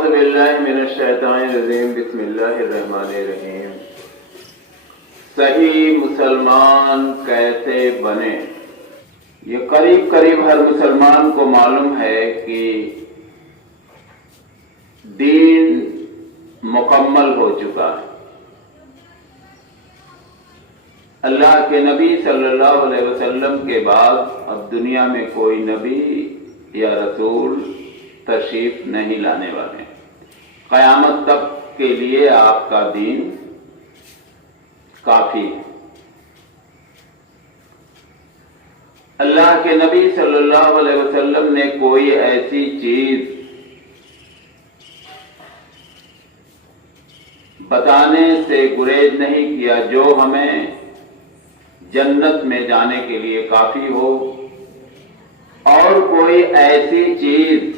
اعوذ باللہ من الشیطان الرجیم بسم اللہ الرحمن الرحیم۔ صحیح مسلمان کیسے بنے؟ یہ قریب قریب ہر مسلمان کو معلوم ہے کہ دین مکمل ہو چکا ہے۔ اللہ کے نبی صلی اللہ علیہ وسلم کے بعد اب دنیا میں کوئی نبی یا رسول تشریف نہیں لانے والے۔ قیامت تک کے لیے آپ کا دین کافی ہے۔ اللہ کے نبی صلی اللہ علیہ وسلم نے کوئی ایسی چیز بتانے سے گریز نہیں کیا جو ہمیں جنت میں جانے کے لیے کافی ہو، اور کوئی ایسی چیز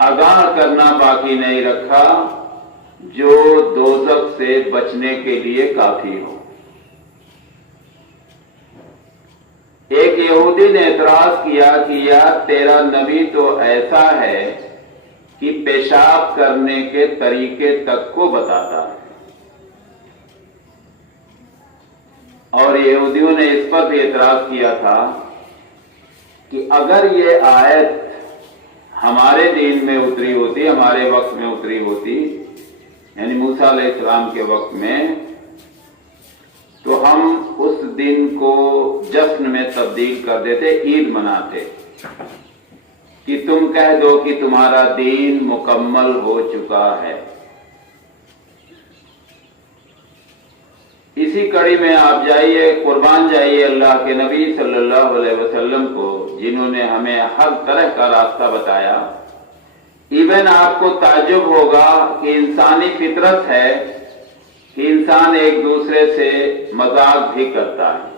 آگاہ کرنا باقی نہیں رکھا جو دوزخ سے بچنے کے لیے کافی ہو۔ ایک یہودی نے اعتراض کیا کہ یار تیرا نبی تو ایسا ہے کہ پیشاب کرنے کے طریقے تک کو بتاتا ہے، اور یہودیوں نے اس پر بھی اعتراض کیا تھا کہ اگر یہ آیت ہمارے دین میں اتری ہوتی، ہمارے وقت میں اتری ہوتی، یعنی موسیٰ علیہ السلام کے وقت میں، تو ہم اس دن کو جشن میں تبدیل کر دیتے، عید مناتے کہ تم کہہ دو کہ تمہارا دین مکمل ہو چکا ہے۔ اسی کڑی میں آپ جائیے، قربان جائیے اللہ کے نبی صلی اللہ علیہ وسلم کو، جنہوں نے ہمیں ہر طرح کا راستہ بتایا۔ ایون آپ کو تعجب ہوگا کہ انسانی فطرت ہے کہ انسان ایک دوسرے سے مذاق بھی کرتا ہے،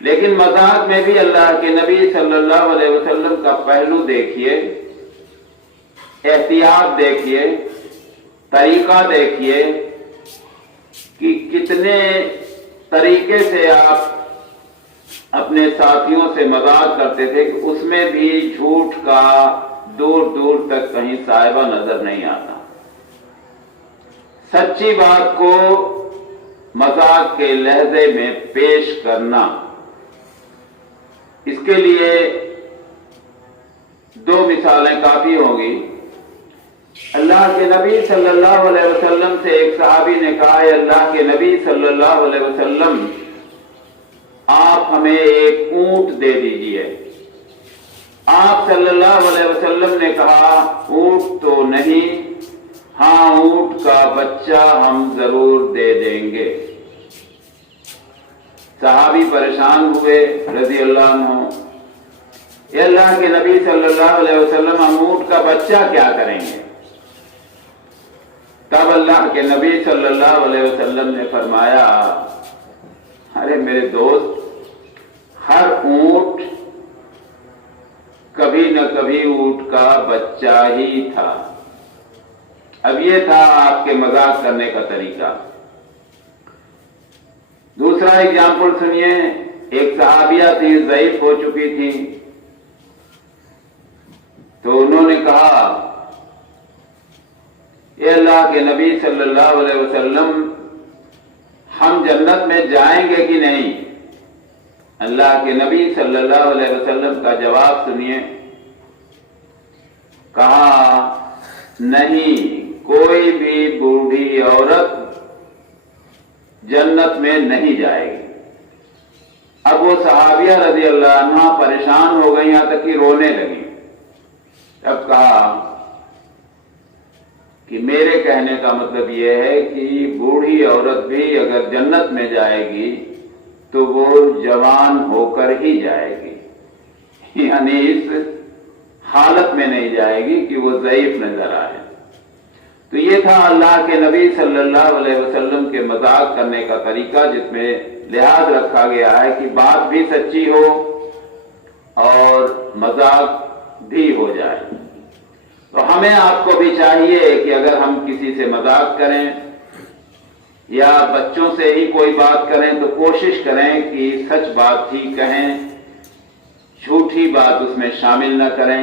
لیکن مذاق میں بھی اللہ کے نبی صلی اللہ علیہ وسلم کا پہلو دیکھیے، احتیاط دیکھیے، طریقہ دیکھیے کہ کتنے طریقے سے آپ اپنے ساتھیوں سے مذاق کرتے تھے کہ اس میں بھی جھوٹ کا دور دور تک کہیں سائبہ نظر نہیں آتا۔ سچی بات کو مذاق کے لہجے میں پیش کرنا، اس کے لیے دو مثالیں کافی ہوں گی۔ اللہ کے نبی صلی اللہ علیہ وسلم سے ایک صحابی نے کہا، اے اللہ کے نبی صلی اللہ علیہ وسلم آپ ہمیں ایک اونٹ دے دیجئے۔ آپ صلی اللہ علیہ وسلم نے کہا اونٹ تو نہیں، ہاں اونٹ کا بچہ ہم ضرور دے دیں گے۔ صحابی پریشان ہوئے رضی اللہ عنہ، اے اللہ کے نبی صلی اللہ علیہ وسلم ہم اونٹ کا بچہ کیا کریں گے؟ تب اللہ کے نبی صلی اللہ علیہ وسلم نے فرمایا، ارے میرے دوست، ہر اونٹ کبھی نہ کبھی اونٹ کا بچہ ہی تھا۔ اب یہ تھا آپ کے مذاق کرنے کا طریقہ۔ دوسرا ایگزامپل سنیے، ایک صحابیہ تھی، ضعیف ہو چکی تھی، تو انہوں نے کہا، اے اللہ کے نبی صلی اللہ علیہ وسلم ہم جنت میں جائیں گے کہ نہیں؟ اللہ کے نبی صلی اللہ علیہ وسلم کا جواب سنیے، کہا نہیں، کوئی بھی بوڑھی عورت جنت میں نہیں جائے گی۔ اب وہ صحابیہ رضی اللہ عنہ پریشان ہو گئی، یہاں تک کہ رونے لگی۔ اب کہا کہ میرے کہنے کا مطلب یہ ہے کہ بوڑھی عورت بھی اگر جنت میں جائے گی تو وہ جوان ہو کر ہی جائے گی، یعنی اس حالت میں نہیں جائے گی کہ وہ ضعیف نظر آئے۔ تو یہ تھا اللہ کے نبی صلی اللہ علیہ وسلم کے مذاق کرنے کا طریقہ، جس میں لحاظ رکھا گیا ہے کہ بات بھی سچی ہو اور مذاق بھی ہو جائے۔ تو ہمیں آپ کو بھی چاہیے کہ اگر ہم کسی سے مذاق کریں یا بچوں سے ہی کوئی بات کریں تو کوشش کریں کہ سچ بات ہی کہیں، جھوٹی بات اس میں شامل نہ کریں،